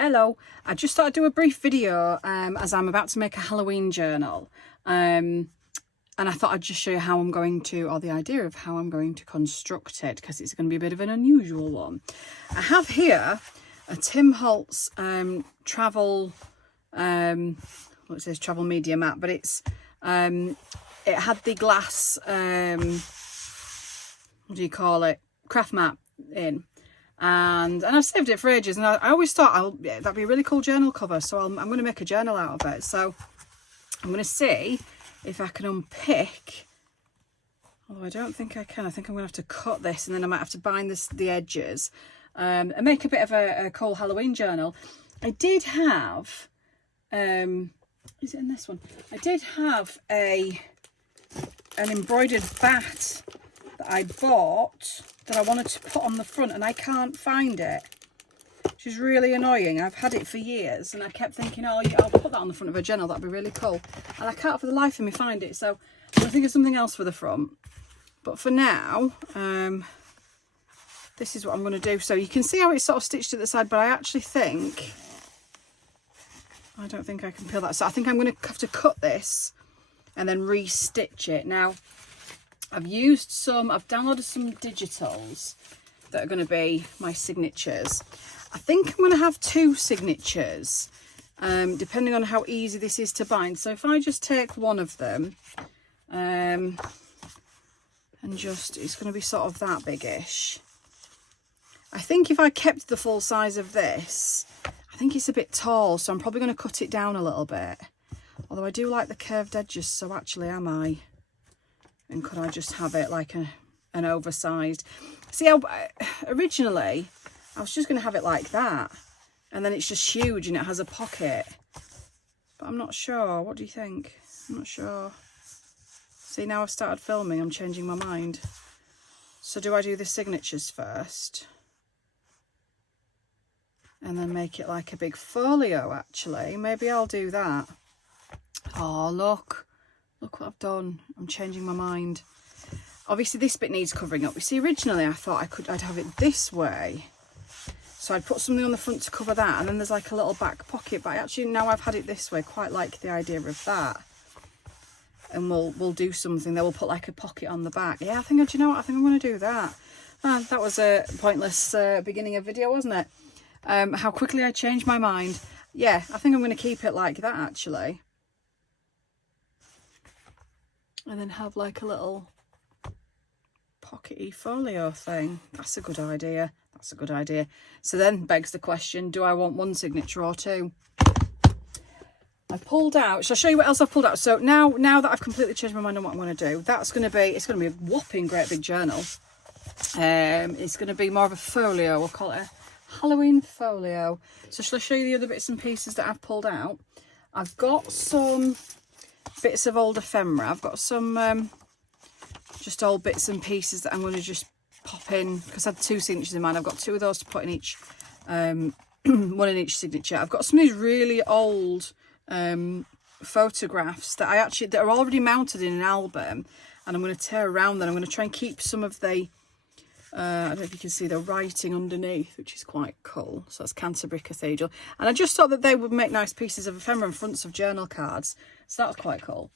Hello, I just thought I'd do a brief video as I'm about to make a Halloween journal, and I thought I'd just show you how I'm going to, or the idea of how I'm going to construct it, because it's going to be a bit of an unusual one. I have here a Tim Holtz travel, well, it says travel media mat, but it's it had the glass, what do you call it, craft mat in. And I've saved it for ages, and I always thought that'd be a really cool journal cover, so I'm going to make a journal out of it. So I'm going to see if I can unpick, although I don't think I can. I think I'm going to have to cut this, and then I might have to bind the edges and make a bit of a cool Halloween journal. I did have, is it in this one? I did have an embroidered bat that I bought that I wanted to put on the front, and I can't find it, which is really annoying. I've had it for years, and I kept thinking, oh yeah, I'll put that on the front of a journal, that'd be really cool, and I can't for the life of me find it. So I'm gonna think of something else for the front, but for now this is what I'm going to do. So you can see how it's sort of stitched at the side, but I actually think I don't think I can peel that, so I think I'm going to have to cut this and then re-stitch it. Now I've downloaded some digitals that are going to be my signatures. I think I'm going to have two signatures, depending on how easy this is to bind. So if I just take one of them, and just, it's going to be sort of that biggish. I think if I kept the full size of this, I think it's a bit tall, so I'm probably going to cut it down a little bit. Although I do like the curved edges, so actually am I? And could I just have it like an oversized? See how originally I was just going to have it like that, and then it's just huge and it has a pocket. But I'm not sure. What do you think? I'm not sure. See, now I've started filming, I'm changing my mind. So do I do the signatures first? And then make it like a big folio, actually. Maybe I'll do that. Oh, look what I've done. I'm changing my mind. Obviously this bit needs covering up. You see, originally I thought I'd have it this way, so I'd put something on the front to cover that, and then there's like a little back pocket. But actually now I've had it this way, quite like the idea of that. And we'll do something there. We'll put like a pocket on the back. Yeah, do you know what, I think I'm going to do that. That was a pointless beginning of video, wasn't it? How quickly I changed my mind. Yeah, I think I'm going to keep it like that, actually. And then have like a little pockety folio thing. That's a good idea. That's a good idea. So then begs the question, do I want one signature or two? I pulled out, shall I show you what else I've pulled out? So now that I've completely changed my mind on what I'm going to do, it's going to be a whopping great big journal. It's going to be more of a folio. We'll call it a Halloween folio. So shall I show you the other bits and pieces that I've pulled out? I've got some bits of old ephemera. I've got some just old bits and pieces that I'm going to just pop in, because I had two signatures in mind. I've got two of those to put in each, one in each signature. I've got some of these really old photographs that that are already mounted in an album, and I'm going to tear around them. I'm going to try and keep some of the I don't know if you can see the writing underneath, which is quite cool. So that's Canterbury Cathedral, and I just thought that they would make nice pieces of ephemera in fronts of journal cards, so that was quite cool.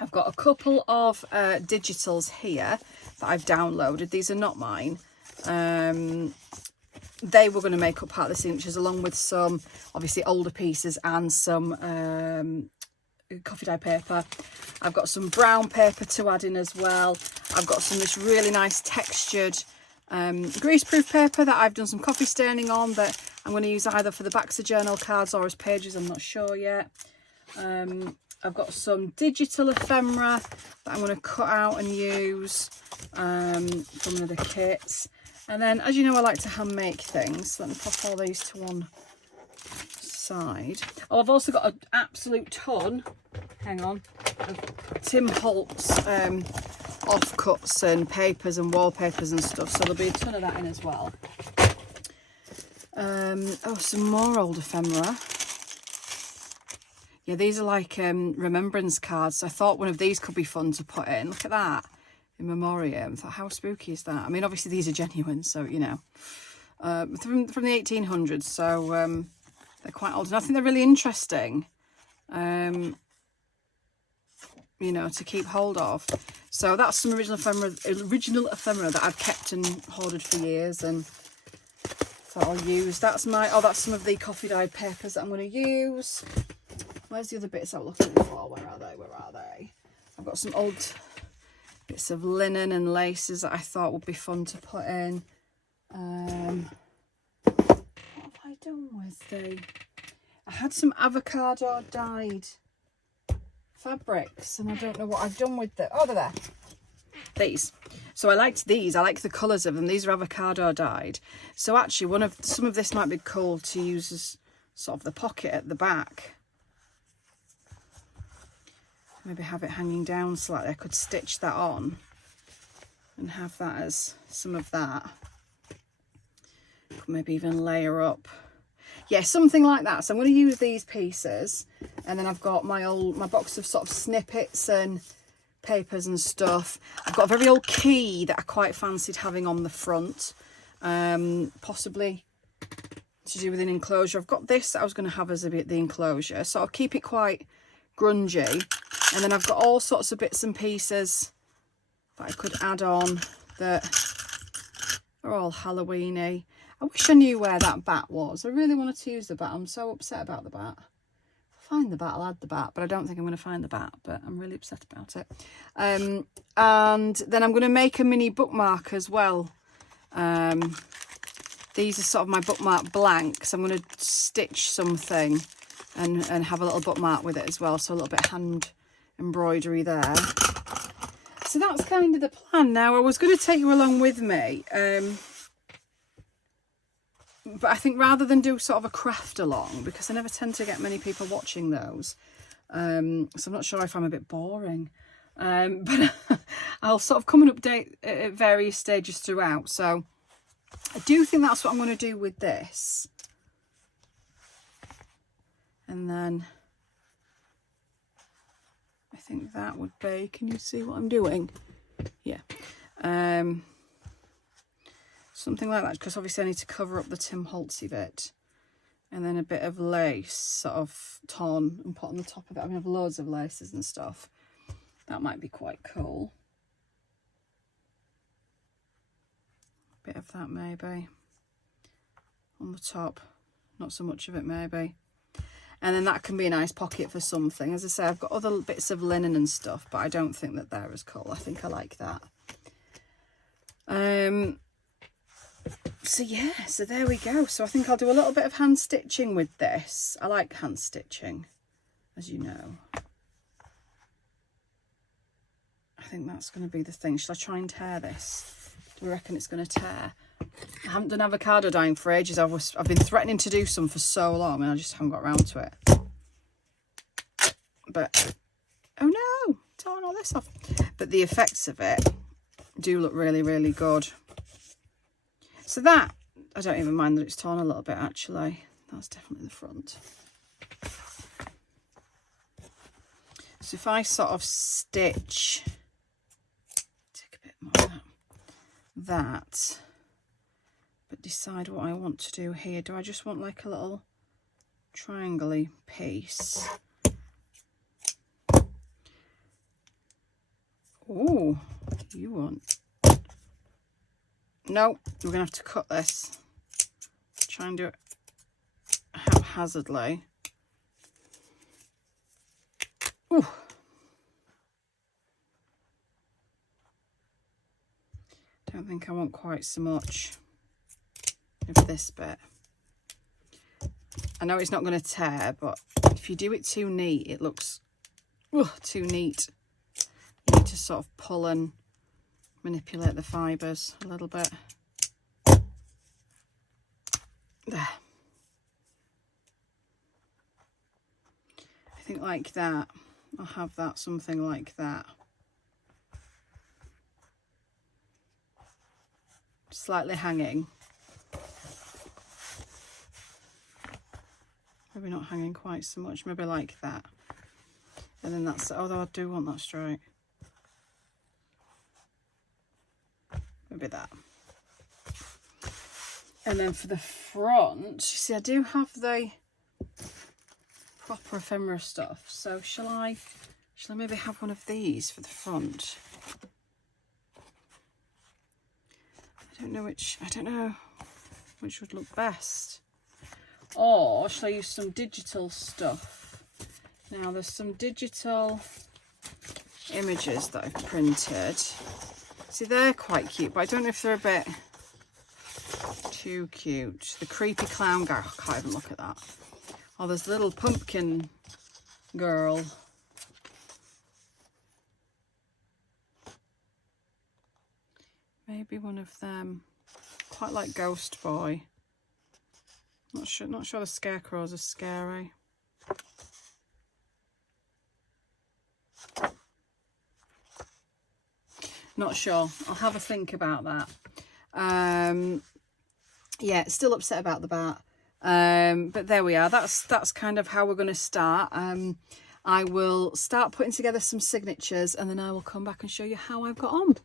I've got a couple of digitals here that I've downloaded. These are not mine. They were going to make up part of the signatures, along with some obviously older pieces and some coffee dye paper. I've got some brown paper to add in as well. I've got some of this really nice textured greaseproof paper that I've done some coffee staining on, that I'm going to use either for the backs of journal cards or as pages, I'm not sure yet. I've got some digital ephemera that I'm going to cut out and use from one of the kits. And then, as you know, I like to hand make things. So let me pop all these to one side. Oh, I've also got an absolute ton, hang on, of Tim Holtz offcuts and papers and wallpapers and stuff. So there'll be a ton of that in as well. Oh, some more old ephemera. Yeah, these are like remembrance cards. I thought one of these could be fun to put in. Look at that. In memoriam. I thought, how spooky is that? I mean, obviously these are genuine, so you know. From the 1800s, so They're quite old, and I think they're really interesting, you know, to keep hold of. So that's some original ephemera that I've kept and hoarded for years, and thought I'll use. That's some of the coffee dyed papers that I'm going to use. Where's the other bits I was looking for? Where are they? I've got some old bits of linen and laces that I thought would be fun to put in. What have I done with I had some avocado dyed fabrics, and I don't know what I've done with them. Oh, they're there. These. So I liked these. I like the colours of them. These are avocado dyed. So actually some of this might be cool to use as sort of the pocket at the back. Maybe have it hanging down slightly. I could stitch that on and have that as some of that. Could maybe even layer up. Yeah, something like that. So I'm going to use these pieces, and then I've got my box of sort of snippets and papers and stuff. I've got a very old key that I quite fancied having on the front, possibly to do with an enclosure. I've got this that I was going to have as a bit the enclosure, so I'll keep it quite grungy. And then I've got all sorts of bits and pieces that I could add on that are all Halloween-y. I wish I knew where that bat was. I really wanted to use the bat. I'm so upset about the bat. If I find the bat, I'll add the bat, but I don't think I'm going to find the bat, but I'm really upset about it. And then I'm going to make a mini bookmark as well. These are sort of my bookmark blanks. I'm going to stitch something and have a little bookmark with it as well. So a little bit of hand embroidery there. So that's kind of the plan. Now, I was going to take you along with me. But I think rather than do sort of a craft along, because I never tend to get many people watching those, so I'm not sure if I'm a bit boring, but I'll sort of come and update at various stages throughout. So I do think that's what I'm going to do with this. And then I think that would be, can you see what I'm doing? Yeah. Something like that, because obviously I need to cover up the Tim Holtzy bit, and then a bit of lace sort of torn and put on the top of it. I mean, I have loads of laces and stuff. That might be quite cool. Bit of that maybe on the top, not so much of it maybe. And then that can be a nice pocket for something. As I say, I've got other bits of linen and stuff, but I don't think that they're as cool. I think I like that. So yeah, so there we go. So I think I'll do a little bit of hand stitching with this. I like hand stitching, as you know. I think that's going to be the thing. Shall I try and tear this? Do we reckon it's going to tear? I haven't done avocado dyeing for ages. I've been threatening to do some for so long, and I just haven't got around to it. But, oh no, torn all this off. But the effects of it do look really, really good. So that, I don't even mind that it's torn a little bit, actually. That's definitely the front. So if I sort of stitch, take a bit more of that, but decide what I want to do here. Do I just want like a little triangle-y piece? Oh, you want... No, we're going to have to cut this. Try and do it haphazardly. Ooh. Don't think I want quite so much of this bit. I know it's not going to tear, but if you do it too neat, it looks too neat. You need to sort of pull and manipulate the fibres a little bit. There. I think like that. I'll have that, something like that. Slightly hanging. Maybe not hanging quite so much, maybe like that. And then that's, although I do want that straight. Maybe that. And then for the front, you see I do have the proper ephemera stuff. So shall I maybe have one of these for the front? I don't know which would look best. Or shall I use some digital stuff? Now there's some digital images that I've printed. See, they're quite cute, but I don't know if they're a bit too cute. The creepy clown guy, I can't even look at that. Oh, there's the little pumpkin girl. Maybe one of them. Quite like Ghost Boy. Not sure the scarecrows are scary. Not sure. I'll have a think about that. Yeah, still upset about the bat. But there we are. That's kind of how we're going to start. I will start putting together some signatures, and then I will come back and show you how I've got on.